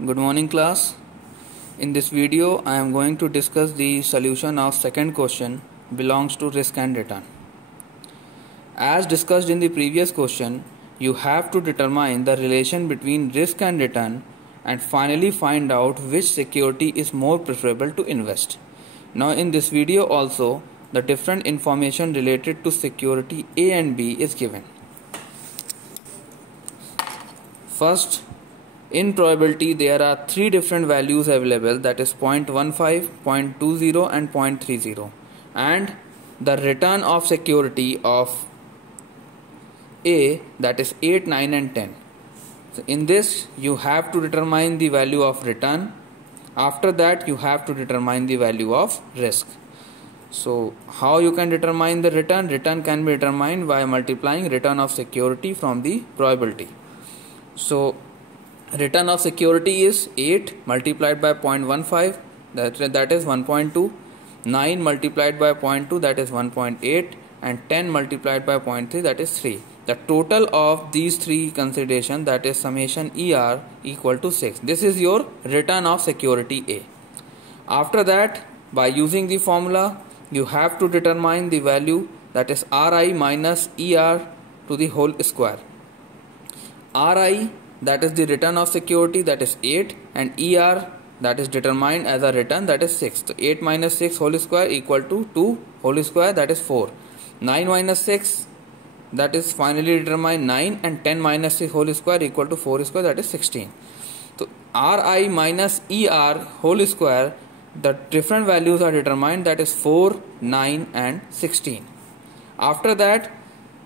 Good morning class. In this video I am going to discuss the solution of second question belongs to risk and return. As discussed in the previous question, you have to determine the relation between risk and return and finally find out which security is more preferable to invest. Now in this video also the different information related to security A and B is given. First, in probability there are three different values available, that is 0.15, 0.20 and 0.30, and the return of security of A, that is 8, 9 and 10. So in this you have to determine the value of return. After that you have to determine the value of risk. So how you can determine the return? Return can be determined by multiplying return of security from the probability. So return of security is 8 multiplied by 0.15, that is 1.2, 9 multiplied by 0.2, that is 1.8, and 10 multiplied by 0.3, that is 3. The total of these three considerations, that is summation ER, equal to 6. This is your return of security A. After that, by using the formula, you have to determine the value, that is RI minus ER to the whole square. RI, that is the return of security, that is 8, and ER, that is determined as a return, that is 6. So 8 minus 6 whole square equal to 2 whole square, that is 4. 9 minus 6, that is finally determined 9, and 10 minus 6 whole square equal to 4 square, that is 16. So RI minus ER whole square, the different values are determined, that is 4, 9 and 16. After that,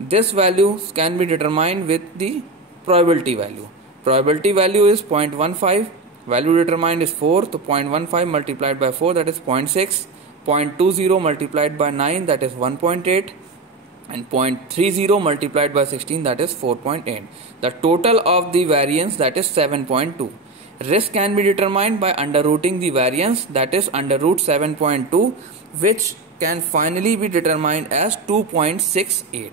this values can be determined with the probability value. Probability value is 0.15, value determined is 4, so 0.15 multiplied by 4, that is 0.6, 0.20 multiplied by 9, that is 1.8, and 0.30 multiplied by 16, that is 4.8. The total of the variance, that is 7.2. Risk can be determined by underrooting the variance, that is under root 7.2, which can finally be determined as 2.68.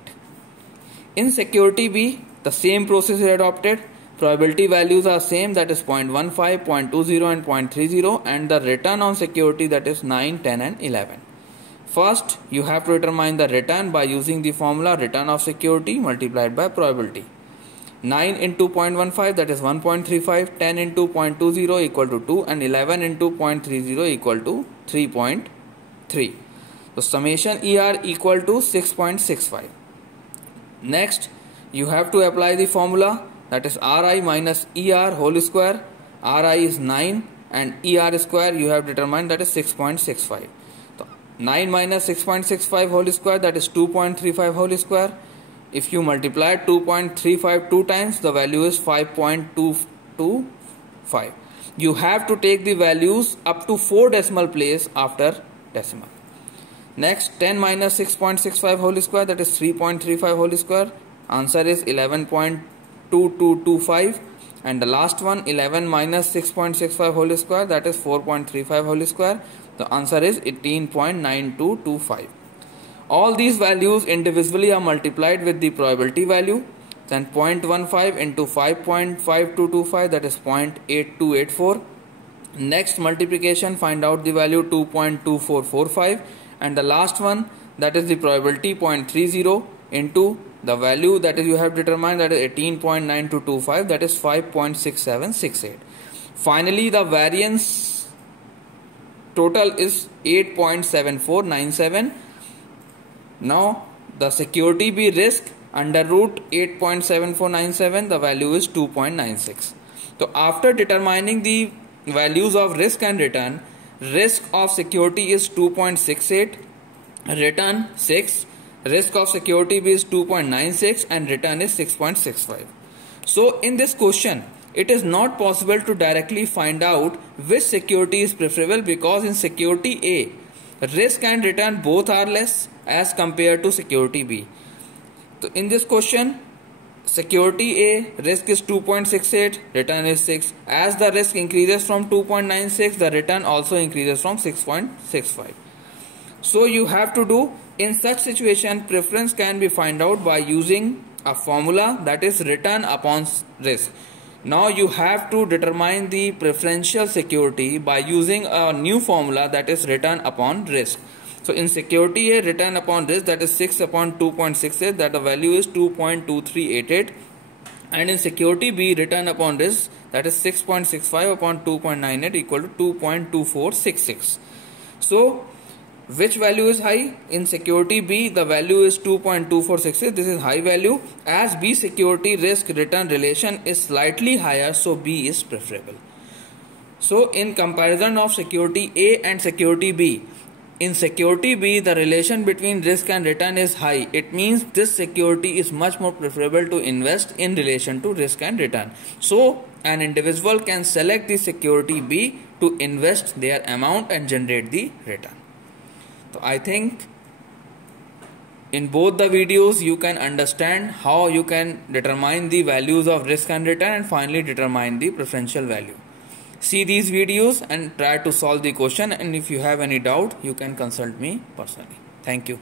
In security B, the same process is adopted. Probability values are same, that is 0.15, 0.20 and 0.30, and the return on security, that is 9, 10 and 11. First, you have to determine the return by using the formula return of security multiplied by probability. 9 into 0.15, that is 1.35, 10 into 0.20 equal to 2, and 11 into 0.30 equal to 3.3. So summation ER equal to 6.65. Next, you have to apply the formula, that is RI minus ER whole square. RI is 9 and ER square you have determined, that is 6.65. So 9 minus 6.65 whole square, that is 2.35 whole square. If you multiply 2.35 two times, the value is 5.225. You have to take the values up to 4 decimal place after decimal. Next, 10 minus 6.65 whole square, that is 3.35 whole square. Answer is 11.2225, and the last one 11 minus 6.65 whole square, that is 4.35 whole square. The answer is 18.9225. All these values individually are multiplied with the probability value. Then 0.15 into 5.5225, that is 0.8284. Next multiplication, find out the value 2.2445, and the last one, that is the probability 0.30 into the value that is you have determined, that is 18.9225, that is 5.6768. Finally, the variance total is 8.7497. Now the security B risk under root 8.7497, the value is 2.96. So after determining the values of risk and return, risk of security is 2.68, return 6. Risk of security B is 2.96 and return is 6.65. So in this question, it is not possible to directly find out which security is preferable, because in security A, risk and return both are less as compared to security B. So in this question, security A, risk is 2.68, return is 6. As the risk increases from 2.96, the return also increases from 6.65. So you have to do, in such situation, preference can be found out by using a formula, that is return upon risk. Now you have to determine the preferential security by using a new formula, that is return upon risk. So in security A, return upon risk, that is 6 upon 2.68, that the value is 2.2388, and in security B, return upon risk, that is 6.65 upon 2.98 equal to 2.2466. So which value is high? In security B, the value is 2.2466. This is high value. As B security risk return relation is slightly higher, so B is preferable. So in comparison of security A and security B, in security B, the relation between risk and return is high. It means this security is much more preferable to invest in relation to risk and return. So an individual can select the security B to invest their amount and generate the return. So I think in both the videos you can understand how you can determine the values of risk and return and finally determine the preferential value. See these videos and try to solve the question, and if you have any doubt you can consult me personally. Thank you.